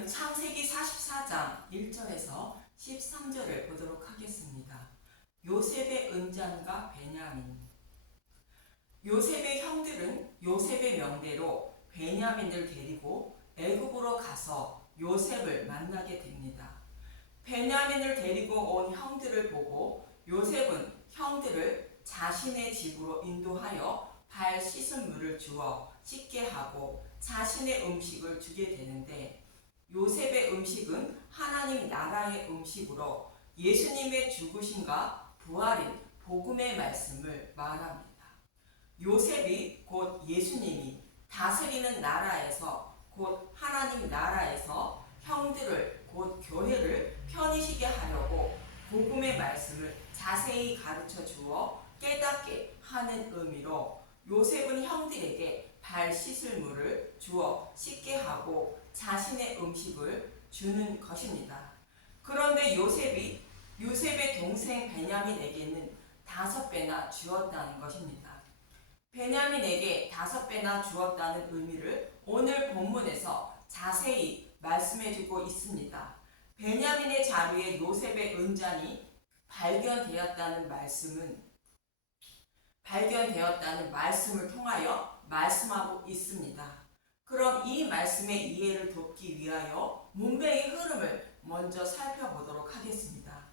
오늘은 창세기 44장 1절에서 13절을 보도록 하겠습니다. 요셉의 은잔과 베냐민. 요셉의 형들은 요셉의 명대로 베냐민을 데리고 애굽으로 가서 요셉을 만나게 됩니다. 베냐민을 데리고 온 형들을 보고 요셉은 형들을 자신의 집으로 인도하여 발 씻은 물을 주어 씻게 하고 자신의 음식을 주게 되는데, 요셉의 음식은 하나님 나라의 음식으로 예수님의 죽으심과 부활인 복음의 말씀을 말합니다. 요셉이 곧 예수님이 다스리는 나라에서, 곧 하나님 나라에서 형들을 곧 교회를 편히쉬게 하려고 복음의 말씀을 자세히 가르쳐 주어 깨닫게 하는 의미로 요셉은 형들에게 발 씻을 물을 주어 씻게 하고 자신의 음식을 주는 것입니다. 그런데 요셉의 동생 베냐민에게는 5배나 주었다는 것입니다. 베냐민에게 5배나 주었다는 의미를 오늘 본문에서 자세히 말씀해주고 있습니다. 베냐민의 자루에 요셉의 은잔이 발견되었다는 말씀을 통하여 말씀하고 있습니다. 그럼 이 말씀의 이해를 돕기 위하여 문맥의 흐름을 먼저 살펴보도록 하겠습니다.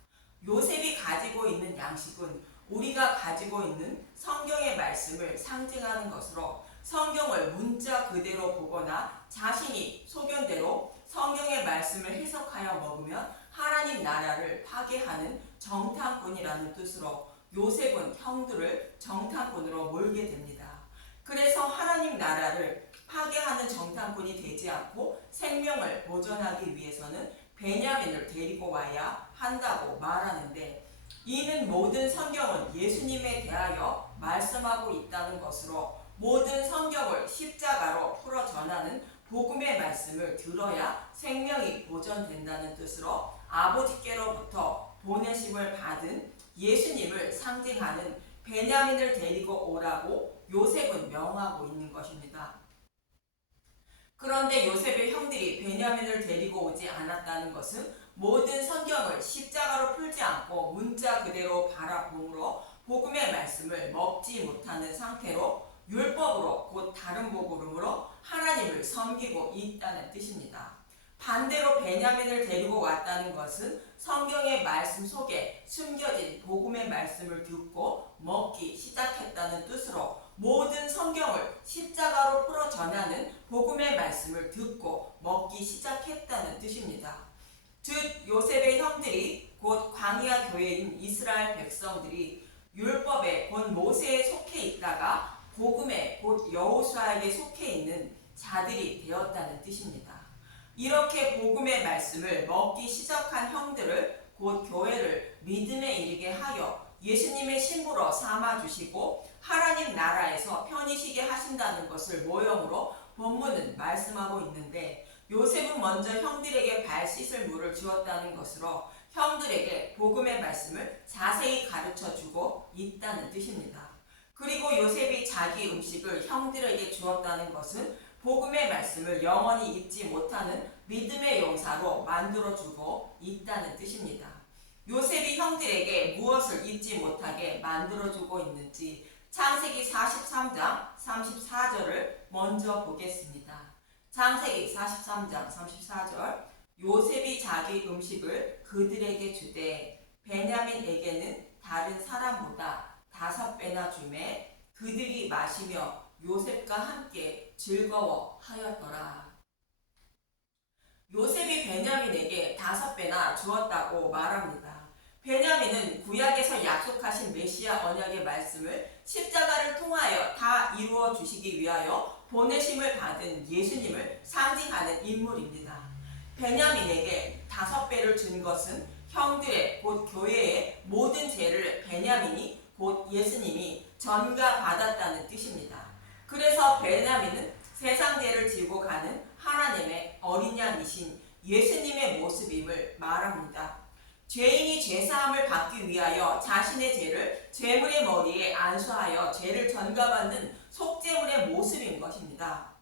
요셉이 가지고 있는 양식은 우리가 가지고 있는 성경의 말씀을 상징하는 것으로, 성경을 문자 그대로 보거나 자신이 소견대로 성경의 말씀을 해석하여 먹으면 하나님 나라를 파괴하는 정탐꾼이라는 뜻으로 요셉은 형들을 정탐꾼으로 몰게 됩니다. 그래서 하나님 나라를 파괴하는 정탐꾼이 되지 않고 생명을 보존하기 위해서는 베냐민을 데리고 와야 한다고 말하는데, 이는 모든 성경은 예수님에 대하여 말씀하고 있다는 것으로 모든 성경을 십자가로 풀어 전하는 복음의 말씀을 들어야 생명이 보존된다는 뜻으로 아버지께로부터 보내심을 받은 예수님을 상징하는 베냐민을 데리고 오라고 요셉은 명하고 있는 것입니다. 그런데 요셉의 형들이 베냐민을 데리고 오지 않았다는 것은 모든 성경을 십자가로 풀지 않고 문자 그대로 바라봄으로 복음의 말씀을 먹지 못하는 상태로 율법으로, 곧 다른 복음으로 하나님을 섬기고 있다는 뜻입니다. 반대로 베냐민을 데리고 왔다는 것은 성경의 말씀 속에 숨겨진 복음의 말씀을 듣고 먹기 시작했다는 뜻으로 모든 성경을 십자가로 풀어 전하는 복음의 말씀을 듣고 먹기 시작했다는 뜻입니다. 즉 요셉의 형들이 곧 광야 교회인 이스라엘 백성들이 율법에 곧 모세에 속해 있다가 복음에 곧 여호수아에게 속해 있는 자들이 되었다는 뜻입니다. 이렇게 복음의 말씀을 먹기 시작한 형들을 곧 교회를 믿음에 이르게 하여 예수님의 신부로 삼아주시고 하나님 나라에서 편히쉬게 하신다는 것을 모형으로 본문은 말씀하고 있는데, 요셉은 먼저 형들에게 발 씻을 물을 주었다는 것으로 형들에게 복음의 말씀을 자세히 가르쳐주고 있다는 뜻입니다. 그리고 요셉이 자기 음식을 형들에게 주었다는 것은 복음의 말씀을 영원히 잊지 못하는 믿음의 용사로 만들어주고 있다는 뜻입니다. 요셉이 형들에게 무엇을 잊지 못하게 만들어주고 있는지 창세기 43장 34절을 먼저 보겠습니다. 창세기 43장 34절, 요셉이 자기 음식을 그들에게 주되 베냐민에게는 다른 사람보다 5배나 주매 그들이 마시며 요셉과 함께 즐거워하였더라. 요셉이 베냐민에게 5배나 주었다고 말합니다. 베냐민은 구약에서 약속하신 메시아 언약의 말씀을 십자가를 통하여 다 이루어 주시기 위하여 보내심을 받은 예수님을 상징하는 인물입니다. 베냐민에게 5배를 준 것은 형들의 곧 교회의 모든 죄를 베냐민이 곧 예수님이 전가받았다는 뜻입니다. 그래서 베냐민은 세상 죄를 지고 가는 하나님의 어린 양이신 예수님의 모습임을 말합니다. 죄인이 죄사함을 받기 위하여 자신의 죄를 제물의 머리에 안수하여 죄를 전가받는 속죄물의 모습인 것입니다.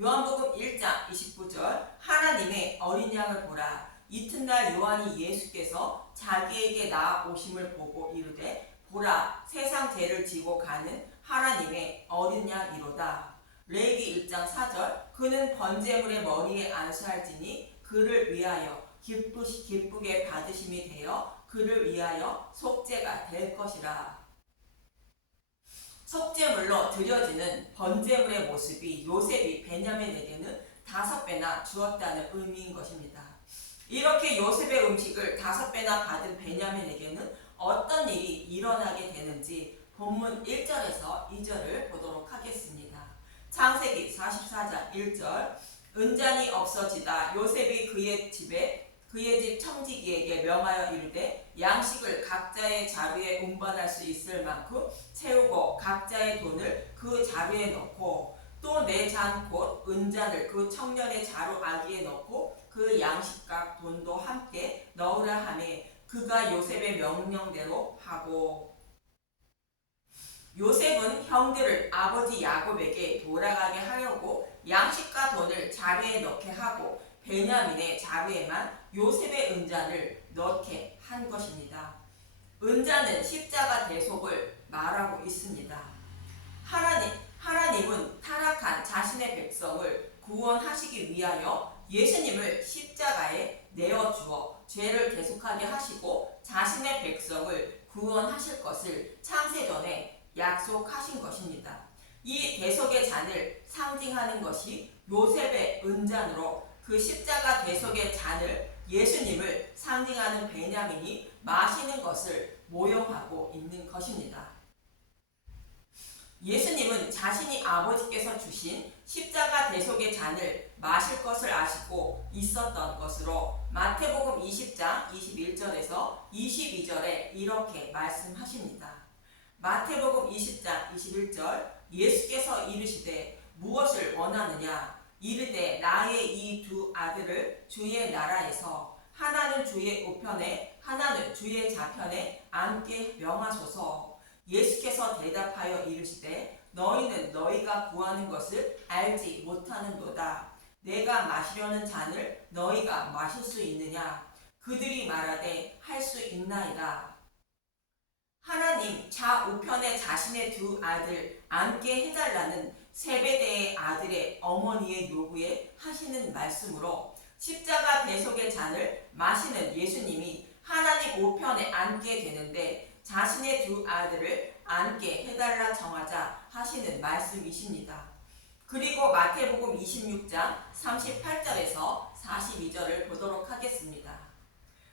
요한복음 1장 29절 하나님의 어린 양을 보라. 이튿날 요한이 예수께서 자기에게 나아오심을 보고 이르되 보라 세상 죄를 지고 가는 하나님의 어린 양이로다. 레위기 1장 4절 그는 번제물의 머리에 안수할지니 그를 위하여 기쁘게 받으심이 되어 그를 위하여 속죄가 될 것이라. 속죄물로 드려지는 번제물의 모습이 요셉이 베냐민에게는 5배나 주었다는 의미인 것입니다. 이렇게 요셉의 음식을 5배나 받은 베냐민에게는 어떤 일이 일어나게 되는지 본문 1절에서 2절을 보도록 하겠습니다. 창세기 44장 1절 은잔이 없어지다 요셉이 그의 집 청지기에게 명하여 이르되 양식을 각자의 자루에 운반할 수 있을 만큼 채우고 각자의 돈을 그 자루에 넣고 또 내 잔 곧 은잔을 그 청년의 자루 아기에 넣고 그 양식과 돈도 함께 넣으라 하매 그가 요셉의 명령대로 하고. 요셉은 형들을 아버지 야곱에게 돌아가게 하려고 양식과 돈을 자루에 넣게 하고 베냐민의 자루에만 요셉의 은잔을 넣게 한 것입니다. 은잔은 십자가 대속을 말하고 있습니다. 하나님은 타락한 자신의 백성을 구원하시기 위하여 예수님을 십자가에 내어주어 죄를 대속하게 하시고 자신의 백성을 구원하실 것을 창세전에 약속하신 것입니다. 이 대속의 잔을 상징하는 것이 요셉의 은잔으로 그 십자가 대속의 잔을 예수님을 상징하는 베냐민이 마시는 것을 모형하고 있는 것입니다. 예수님은 자신이 아버지께서 주신 십자가 대속의 잔을 마실 것을 아시고 있었던 것으로 마태복음 20장 21절에서 22절에 이렇게 말씀하십니다. 마태복음 20장 21절 예수께서 이르시되 무엇을 원하느냐 이르되 나의 이 두 아들을 주의 나라에서 하나는 주의 우편에 하나는 주의 좌편에 앉게 명하소서. 예수께서 대답하여 이르시되 너희는 너희가 구하는 것을 알지 못하는도다. 내가 마시려는 잔을 너희가 마실 수 있느냐? 그들이 말하되 할 수 있나이다. 하나님 좌우편에 자신의 두 아들 앉게 해달라는 세베대의 아들의 어머니의 요구에 하시는 말씀으로 십자가 대속의 잔을 마시는 예수님이 하나님 우편에 앉게 되는데 자신의 두 아들을 앉게 해달라 정하자 하시는 말씀이십니다. 그리고 마태복음 26장 38절에서 42절을 보도록 하겠습니다.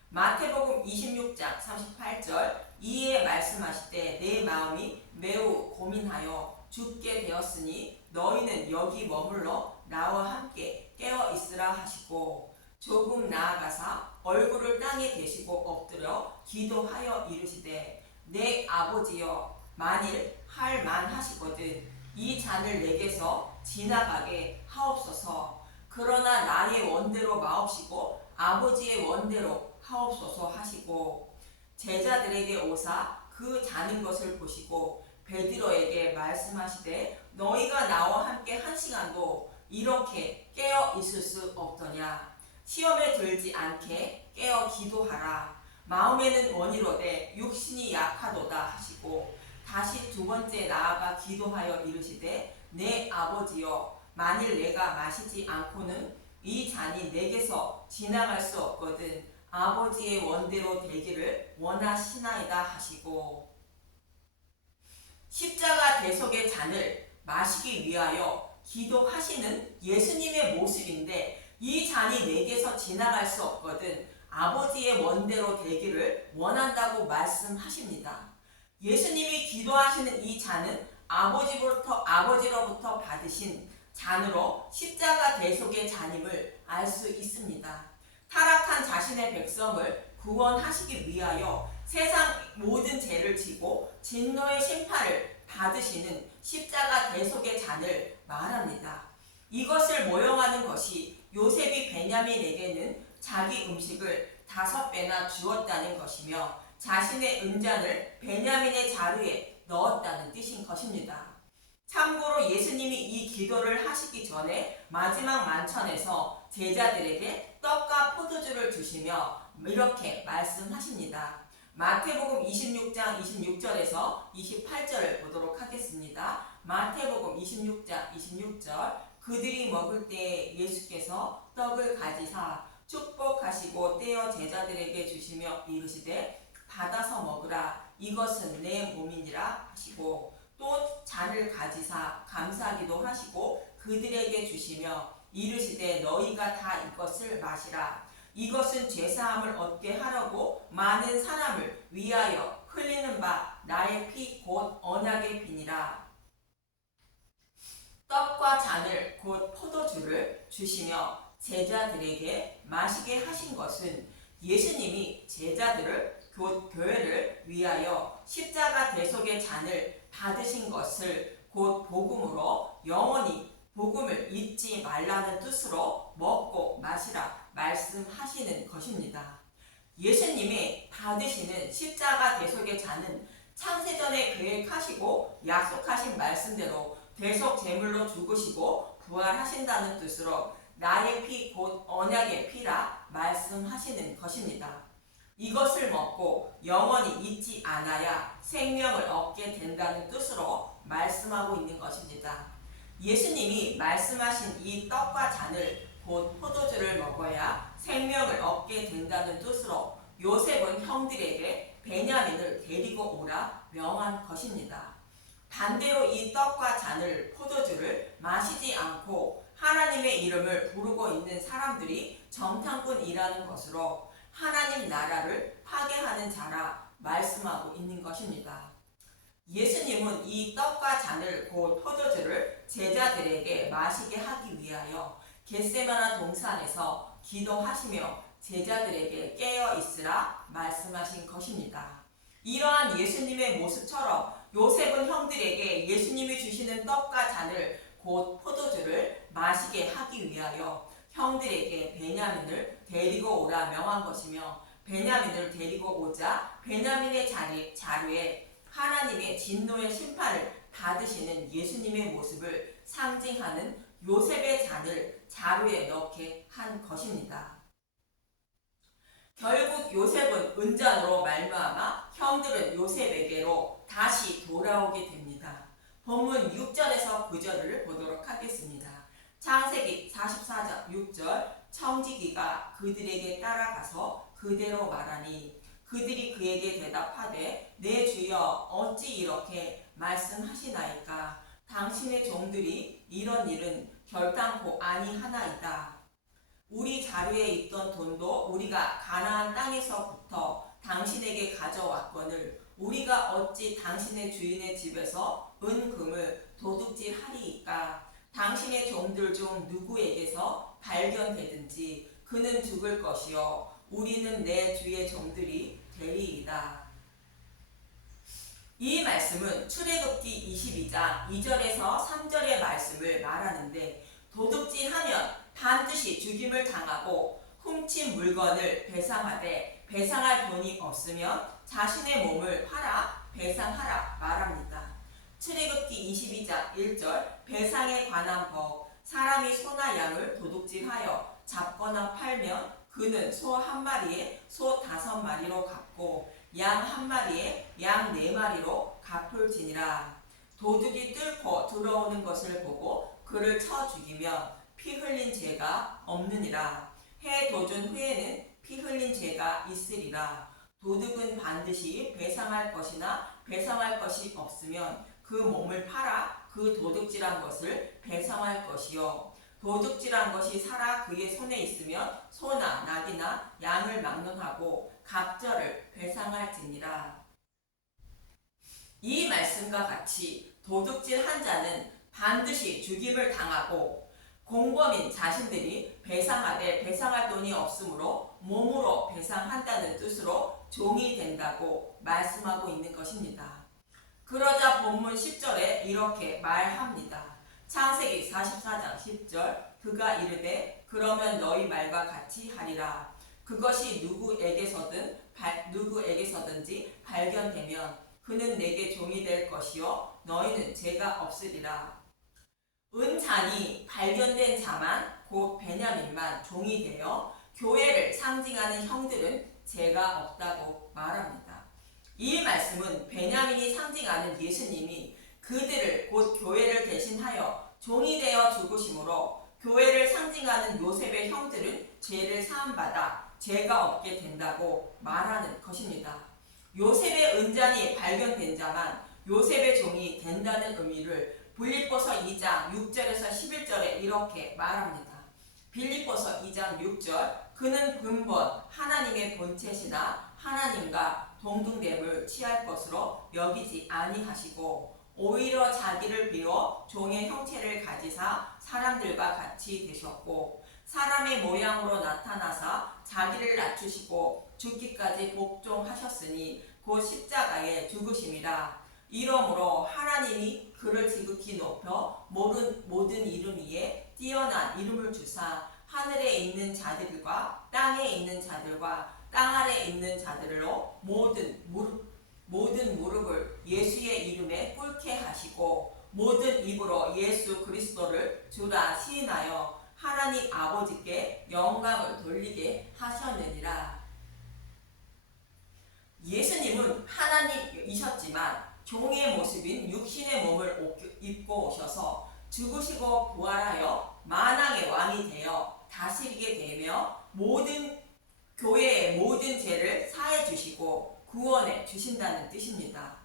마태복음 26장 38절 이에 말씀하시되 내 마음이 매우 고민하여 죽게 되었으니 너희는 여기 머물러 나와 함께 깨어 있으라 하시고 조금 나아가사 얼굴을 땅에 대시고 엎드려 기도하여 이르시되 내 아버지여 만일 할 만하시거든 이 잔을 내게서 지나가게 하옵소서. 그러나 나의 원대로 마옵시고 아버지의 원대로 하옵소서 하시고 제자들에게 오사 그 자는 것을 보시고 베드로에게 말씀하시되 너희가 나와 함께 한 시간도 이렇게 깨어 있을 수 없더냐. 시험에 들지 않게 깨어 기도하라. 마음에는 원이로되 육신이 약하도다 하시고 다시 두 번째 나아가 기도하여 이르시되 내 아버지여 만일 내가 마시지 않고는 이 잔이 내게서 지나갈 수 없거든 아버지의 원대로 되기를 원하시나이다 하시고 십자가 대속의 잔을 마시기 위하여 기도하시는 예수님의 모습인데 이 잔이 내게서 지나갈 수 없거든 아버지의 원대로 되기를 원한다고 말씀하십니다. 예수님이 기도하시는 이 잔은 아버지로부터 받으신 잔으로 십자가 대속의 잔임을 알 수 있습니다. 타락한 자신의 백성을 구원하시기 위하여 세상 모든 죄를 지고 진노의 심판을 받으시는 십자가 대속의 잔을 말합니다. 이것을 모형하는 것이 요셉이 베냐민에게는 자기 음식을 5배나 주었다는 것이며 자신의 은잔을 베냐민의 자루에 넣었다는 뜻인 것입니다. 참고로 예수님이 이 기도를 하시기 전에 마지막 만찬에서 제자들에게 떡과 포도주를 주시며 이렇게 말씀하십니다. 마태복음 26장 26절에서 28절을 보도록 하겠습니다. 마태복음 26장 26절 그들이 먹을 때 예수께서 떡을 가지사 축복하시고 떼어 제자들에게 주시며 이르시되 받아서 먹으라 이것은 내 몸이니라 하시고 또 잔을 가지사 감사하기도 하시고 그들에게 주시며 이르시되 너희가 다 이것을 마시라 이것은 죄사함을 얻게 하려고 많은 사람을 위하여 흘리는 바 나의 피 곧 언약의 피니라. 떡과 잔을 곧 포도주를 주시며 제자들에게 마시게 하신 것은 예수님이 제자들을 곧 교회를 위하여 십자가 대속의 잔을 받으신 것을 곧 복음으로 영원히 복음을 잊지 말라는 뜻으로 먹고 마시라 말씀하시는 것입니다. 예수님이 받으시는 십자가 대속의 잔은 창세전에 계획하시고 약속하신 말씀대로 대속 제물로 죽으시고 부활하신다는 뜻으로 나의 피 곧 언약의 피라 말씀하시는 것입니다. 이것을 먹고 영원히 잊지 않아야 생명을 얻게 된다는 뜻으로 말씀하고 있는 것입니다. 예수님이 말씀하신 이 떡과 잔을 곧 포도주를 먹어야 생명을 얻게 된다는 뜻으로 요셉은 형들에게 베냐민을 데리고 오라 명한 것입니다. 반대로 이 떡과 잔을 포도주를 마시지 않고 하나님의 이름을 부르고 있는 사람들이 정탐꾼이라는 것으로 하나님 나라를 파괴하는 자라 말씀하고 있는 것입니다. 예수님은 이 떡과 잔을 곧 포도주를 제자들에게 마시게 하기 위하여 겟세마나 동산에서 기도하시며 제자들에게 깨어 있으라 말씀하신 것입니다. 이러한 예수님의 모습처럼 요셉은 형들에게 예수님이 주시는 떡과 잔을 곧 포도주를 마시게 하기 위하여 형들에게 베냐민을 데리고 오라 명한 것이며 베냐민을 데리고 오자 베냐민의 자루에 하나님의 진노의 심판을 받으시는 예수님의 모습을 상징하는 요셉의 잔을 자루에 넣게 한 것입니다. 결국 요셉은 은잔으로 말미암아 형들은 요셉에게로 다시 돌아오게 됩니다. 본문 6절에서 9절을 보도록 하겠습니다. 창세기 44장 6절 청지기가 그들에게 따라가서 그대로 말하니 그들이 그에게 대답하되 내 주여 어찌 이렇게 말씀하시나이까 당신의 종들이 이런 일은 결단코 아니하나이다. 우리 자루에 있던 돈도 우리가 가나안 땅에서부터 당신에게 가져왔거늘 우리가 어찌 당신의 주인의 집에서 은금을 도둑질하리이까 당신의 종들 중 누구에게서 발견되든지 그는 죽을 것이요 우리는 내 주의 종들이 되리이다. 이 말씀은 출애굽기 22장 2절에서 3절의 말씀을 말하는데 도둑질하면 반드시 죽임을 당하고 훔친 물건을 배상하되 배상할 돈이 없으면 자신의 몸을 팔아 배상하라 말합니다. 출애굽기 22장 1절 배상에 관한 법 사람이 소나 양을 도둑질하여 잡거나 팔면 그는 소 한 마리에 소 5마리로 갚고 양 한 마리에 양 4마리로 갚을지니라. 도둑이 뚫고 들어오는 것을 보고 그를 쳐 죽이면 피 흘린 죄가 없느니라. 해 도준 후에는 피 흘린 죄가 있으리라. 도둑은 반드시 배상할 것이나 배상할 것이 없으면 그 몸을 팔아 그 도둑질한 것을 배상할 것이요 도둑질한 것이 살아 그의 손에 있으면 소나 낙이나 양을 막론하고 갑절을 배상할지니라. 이 말씀과 같이 도둑질한 자는 반드시 죽임을 당하고 공범인 자신들이 배상하되 배상할 돈이 없으므로 몸으로 배상한다는 뜻으로 종이 된다고 말씀하고 있는 것입니다. 그러자 본문 10절에 이렇게 말합니다. 창세기 44장 10절 그가 이르되 그러면 너희 말과 같이 하리라. 그것이 누구에게서든지 발견되면 그는 내게 종이 될 것이요 너희는 죄가 없으리라. 은잔이 발견된 자만 곧 베냐민만 종이 되어 교회를 상징하는 형들은 죄가 없다고 말합니다. 이 말씀은 베냐민이 상징하는 예수님이 그들을 곧 교회를 대신하여 종이 되어 죽으심으로 교회를 상징하는 요셉의 형들은 죄를 사함받아 죄가 없게 된다고 말하는 것입니다. 요셉의 은잔이 발견된 자만 요셉의 종이 된다는 의미를 빌립보서 2장 6절에서 11절에 이렇게 말합니다. 빌립보서 2장 6절 그는 근본 하나님의 본체시나 하나님과 동등됨을 취할 것으로 여기지 아니하시고 오히려 자기를 비워 종의 형체를 가지사 사람들과 같이 되셨고 사람의 모양으로 나타나사 자기를 낮추시고 죽기까지 복종하셨으니 곧 십자가에 죽으심이라. 이러므로 하나님이 그를 지극히 높여 모든 이름 위에 뛰어난 이름을 주사 하늘에 있는 자들과 땅에 있는 자들과 땅 아래 있는 자들로 모든 무릎을 예수의 이름에 꿇게 하시고 모든 입으로 예수 그리스도를 주라 시인하여 하나님 아버지께 영광을 돌리게 하셨느니라. 예수님은 하나님이셨지만 종의 모습인 육신의 몸을 입고 오셔서 죽으시고 부활하여 만왕의 왕이 되어 다스리게 되며 교회의 모든 죄를 사해 주시고 구원해 주신다는 뜻입니다.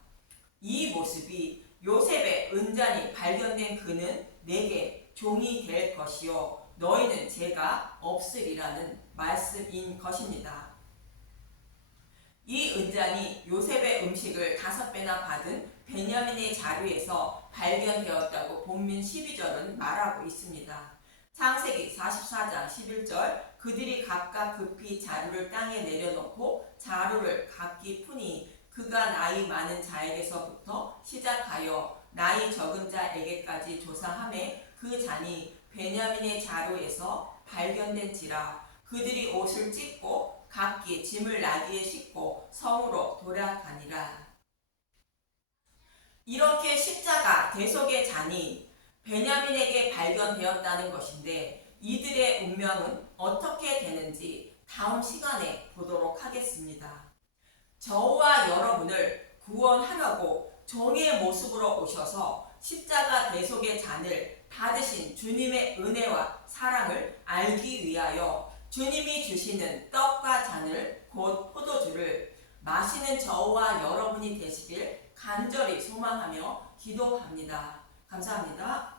이 모습이 요셉의 은잔이 발견된 그는 내게 종이 될 것이요 너희는 죄가 없으리라는 말씀인 것입니다. 이 은잔이 요셉의 음식을 5배나 받은 베냐민의 자루에서 발견되었다고 본문 12절은 말하고 있습니다. 창세기 44장 11절 그들이 각각 급히 자루를 땅에 내려놓고 자루를 각기 푸니 그가 나이 많은 자에게서부터 시작하여 나이 적은 자에게까지 조사하매 그 잔이 베냐민의 자루에서 발견된지라. 그들이 옷을 찢고 각기 짐을 나귀에 싣고 성으로 돌아가니라. 이렇게 십자가 대속의 잔이 베냐민에게 발견되었다는 것인데 이들의 운명은 어떻게 되는지 다음 시간에 보도록 하겠습니다. 저와 여러분을 구원하려고 종의 모습으로 오셔서 십자가 대속의 잔을 받으신 주님의 은혜와 사랑을 알기 위하여 주님이 주시는 떡과 잔을 곧 포도주를 마시는 저와 여러분이 되시길 간절히 소망하며 기도합니다. 감사합니다.